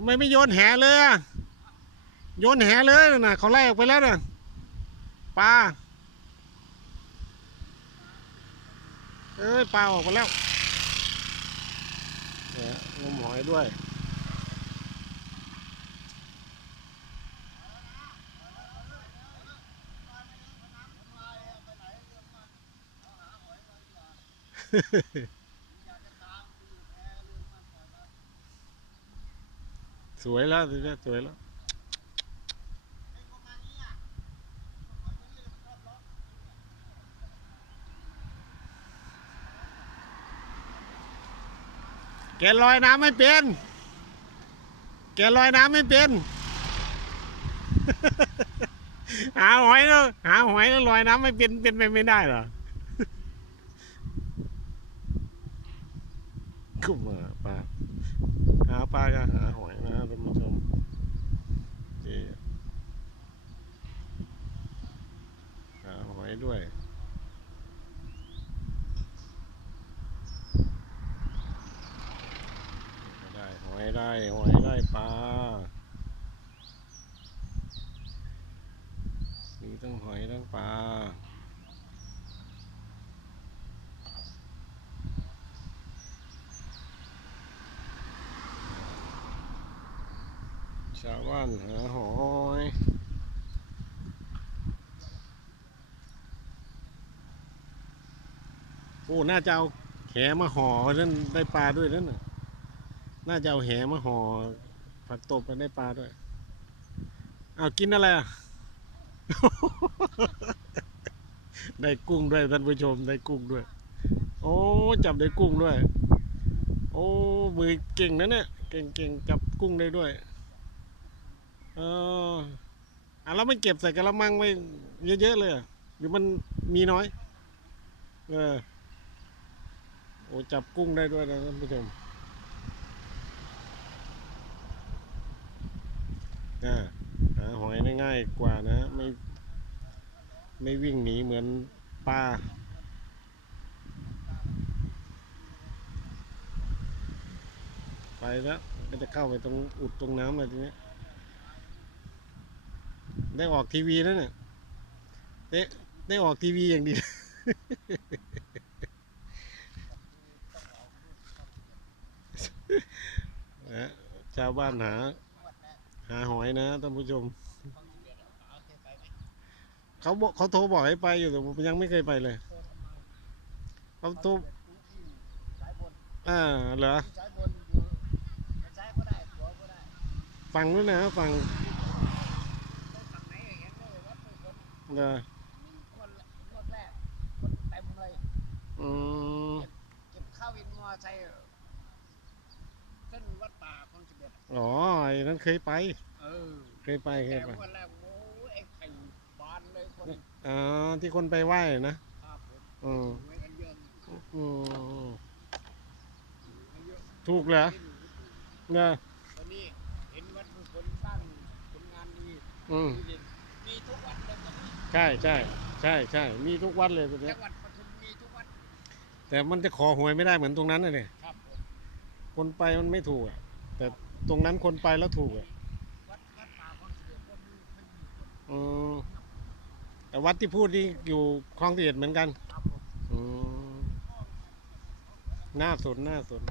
ทำไมไม่โยนแหเลยอะโยนแหเลยน่ะเขาไล่ออกไปแล้วน่ะปลาเอ้ยปลาออกไปแล้วเนี่ยงมหอยด้วยส วยแล้วสิเนี่ยสวยแล้วแกลอยน้ำไม่เป็น แกลอยน้ำไม่เป็น หาหอยแล้วหาหอยแล้วลอยน้ำไม่เป็นเป็นไปไม่ได้เหรอ กุมาปลาหาปลาก็หาหอยนะท่านผู้ชมหาหอยด้วยได้หอยได้หอยได้ปลามีทั้งหอยทั้งปลา ชาวบ้านหาหอยโอ้ น่าจะเอาแหมาห่อนั่นได้ปลาด้วยนั่นน่ะ น่าจะเอาแหมาห่อผักตบไปได้ปลาด้วย เอากินอะไรอะ ได้กุ้งด้วยท่านผู้ชมได้กุ้งด้วย โอ้จับได้กุ้งด้วย โอ้มือเก่งนะเนี่ย เก่งเก่งจับกุ้งได้ด้วย เอออะแล้วไม่เก็บใส่กระมังไว้เยอะๆเลยหรือมันมีน้อย เออ โอ้จับกุ้งได้ด้วยนะท่านผู้ชมอ่าหอยง่ายกว่านะ ไม่ ไม่วิ่งหนีเหมือนปลาไปแล้วก็จะเข้าไปตรงอุดตรงน้ำอะไรทีเนี้ย ได้ออกทีวีแล้วเนี่ยได้ได้ออกทีวีอย่างดีนะชาวบ้านหา หาหอยนะท่านผู้ชม เขาบอกเขาโทรบอกให้ไปอยู่แต่ผมยังไม่เคยไปเลยเขาโทรอ่าเหรอสายบนอยู่ซ้ายก็ได้ขวาก็ได้ฟังด้วยนะฟัง ได้ฝั่งไหนเห็นเลยวัด ไปคนเหรอมีคนงวดแรกคนเต็มเลยอืมเก็บข้าววินมอไซค์เส้นวัดป่าคลองสิบเอ็ดอ๋อไอ้นั้นเคยไป เออเคยไปเคแต่ยไปงวดแรกโอ้ยไอ้ไข่บานเลยคนอ๋อที่คนไปไหว้นะครับผมอืมไว้กันเยอะอืมอายุถูกเหรอที่หนูเนอะตอนนี้เห็นวัดผู้คนสร้างผลงานดีอืมดีเด่นมีทุกวัดเลยตอนนี้ ใช่ใช่ใช่ใช่มีทุกวัดเลยตัวเนี้จัยงหวัดปทุมมีทุกวัดแต่มันจะขอหวยไม่ได้เหมือนตรงนั้นนะเนี่ยครับผมคนไปมันไม่ถูกอะแต่ตรงนั้นคนไปแล้วถูกอะวัดวัดป่าคลองสิบเอ็ดก็มีไม่มีคนอืมแต่วัดที่พูดนี่อยู่คลองเตียดเหมือนกันครับผมอืมน่าสนน่าสน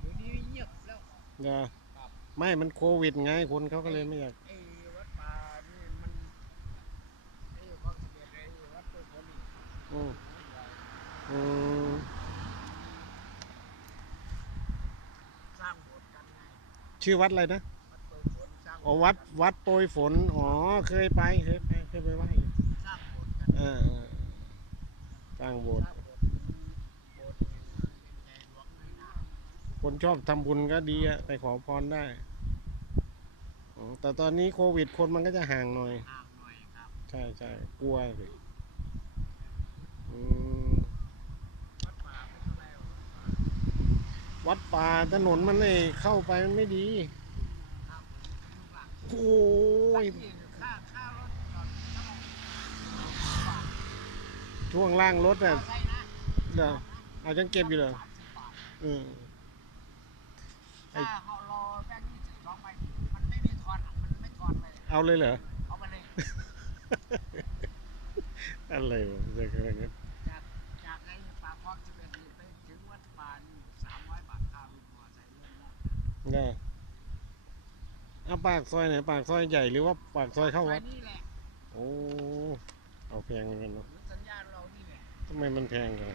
เดี๋ยวนี้เงียบแล้วเนอะครับไม่มันโควิดไงคนเขาก็เลยไม่อยาก ไอ้วัดป่านี่มันไอ้คลองสิบเอ็ดไอ้วัดตัวคนนี่ อืมอืมสร้างโบสถ์กันไงชื่อวัดอะไรนะวัดตัวฝนสร้างอ๋อวัดวัดโปรยฝน อ๋อ เคยไปเคยไปเคยไปไหว้อยู่สร้างโบสถ์กันอ่าอ่าสร้างโบสถ์ สร้างโบสถ์โบสถ์เป็นใหญ่หลวงเลยนะคนชอบทำบุญก็ดีอะไปขอพรได้อ๋อแต่ตอนนี้โควิดคนมันก็จะห่างหน่อย ห่างหน่อยครับ ใช่ใช่กลัวสิอืม วัดป่าไม่เท่าไหร่หรอก วัดป่าถนนมันเลยเข้าไปมันไม่ดีโอ้ยที่ค่าค่ารถจอดเท่าไหร่ช่วงล่างรถอะเดี๋ยวเอาจังเก็บอยู่เหรออืมไอ้าเอาเลยเหรอเอาเลยอะไรวะจะอะไรเงี้ย ได้เอาปากซอยไหนปากซอยใหญ่หรือว่าปากซอยเข้าวัดซอยนี่แหละโอ้เอาแพงเหมือนกันเนาะหรือสัญญาณเรานี่แหละทำไมมันแพงจัง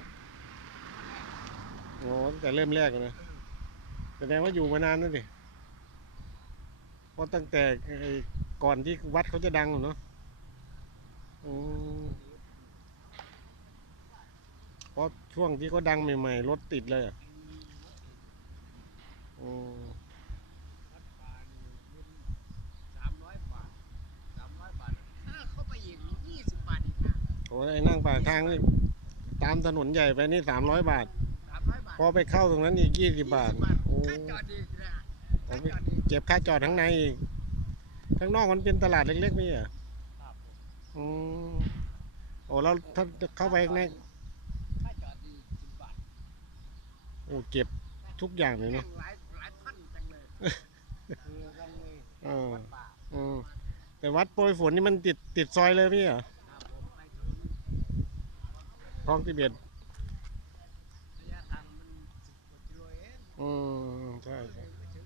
โอ้ตั้งแต่เริ่มแรกเลยนะแสดงว่าอยู่มานานนั่นดิเพราะตั้งแต่ไอ้ก่อนที่วัดเขาจะดังอยู่เนาะอืมเพราะช่วงที่เขาดังใหม่ๆรถติดเลยอะอืม วัดป่านี่วินสามร้อยบาทสามร้อยบาทถ้าเข้าไปอีกยี่สิบบาทอีกนะ โอ้ยไอ้นั่งปากทางนี่ตามถนนใหญ่ไปนี่สามร้อยบาท สามร้อยบาทพอไปเข้าตรงนั้นอีกยี่สิบบาท โอ้ค่าจอดอีกนะผค่ามจอดอีกเก็บค่าจอดข้างในอีกข้างนอกมันเป็นตลาดเล็กๆนี่อะครับผมอืมโอ้เราถ้าเข้าไปในค่าจอดอีกสิบบาทโอ้เก็บทุกอย่างเลยเนาะหลายหลายพันจังเลยคือกันเลยเออ วัดป่าอืมแต่วัดโปรยฝนนี่มันติดติดซอยเลยพี่เหรอ ครับผมไปถึง คลองทิเบตระยะทางมันสิบกว่ากิโลเองอืมใช่ใช่ไปถึง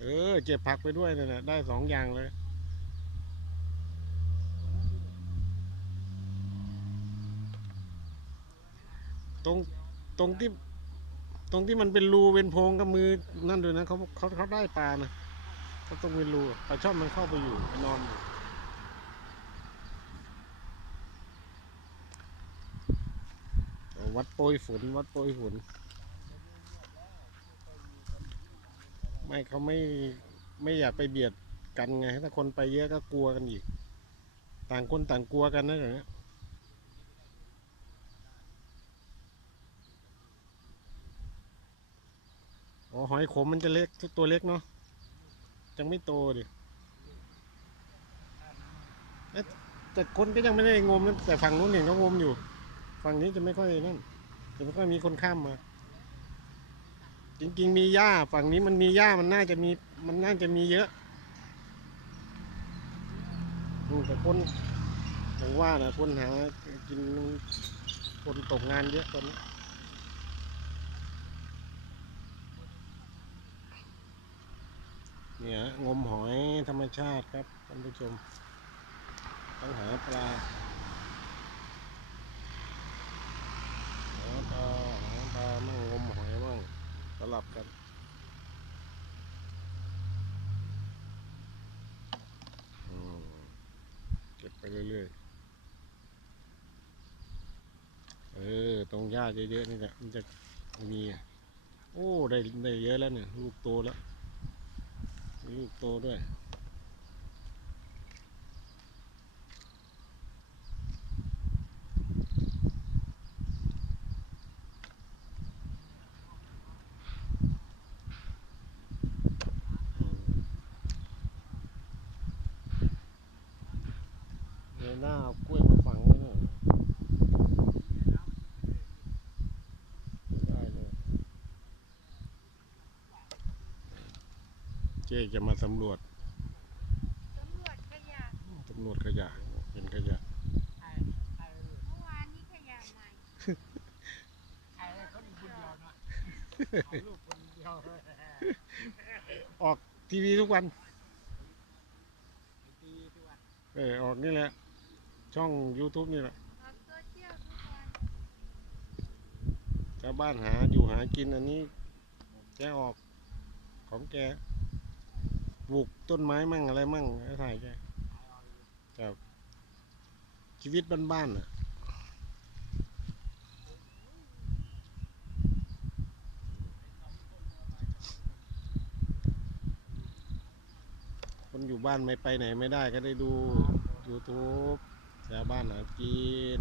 เออ เก็บผักไปด้วยเนี่ยนะได้สองอย่างเลยตรงตรงที่ ตรงที่มันเป็นรูเป็นโพรงกับมือนั่นด้วยนะเขาเขาเขาได้ปลานะเขาต้องเป็นรูปลาช่อนมันเข้าไปอยู่ไปนอนอยู่เอา วัดโปรยฝนวัดโปรยฝนไม่เขาไม่ไม่อยากไปเบียดกันไง ถ้าคนไปเยอะก็กลัวกันอีก ต่างคนต่างกลัวกันนะอย่างเงี้ยอ๋อหอยขมมันจะเล็กตัวเล็กเนาะจังไม่โตดิแต่คนก็ยังไม่ได้งมนะแต่ฝั่งนู้นเห็นเขางมอยู่ ฝั่งนี้จะไม่ค่อยนั่นจะไม่ค่อยมีคนข้ามมา จริงๆ มีหญ้าฝั่งนี้มันมีหญ้ามันน่าจะมีมันน่าจะมีเยอะแต่คนผมว่านะคนหากินคนตกงานเยอะตอนนี้เนี่ยงมหอยธรรมชาติครับท่านผู้ชมต้องหาปลาหาปลาหาปลามั่งงมหอยมั่ง อบกัน เก็บไปเรื่อยๆ เออ ตรงหญ้าเยอะๆนี่แหละมันจะมี โอ้ ได้ได้เยอะแล้วเนี่ย ลูกโตแล้ว มีลูกโตด้วย เดี๋ยวหน้าเอากล้วยมาฝังไว้หน่อยได้เลย เจ๊จะมาสำรวจสำรวจขยะสำรวจขยะเห็นขยะไอ้ไอ้เมื่อวานนี้ขยะใหม่ไอ้คนคนเดียวนะเอาลูกคนเดียวออกทีวีทุกวันตีทุกวัน เออออกนี่แหละ ช่อง YouTube นี่แหละ ออกโซเชียลทุกวันชาวบ้านหาอยู่หากินอันนี้ แกออกของแกป ลูกต้นไม้มั่งอะไรมั่งให้ถ่ายแกครับชีวิตบ้านๆน่ะคนอยู่บ้านไม่ไปไหนไม่ได้ก็ได้ดู YouTube ชาวบ้านหากิน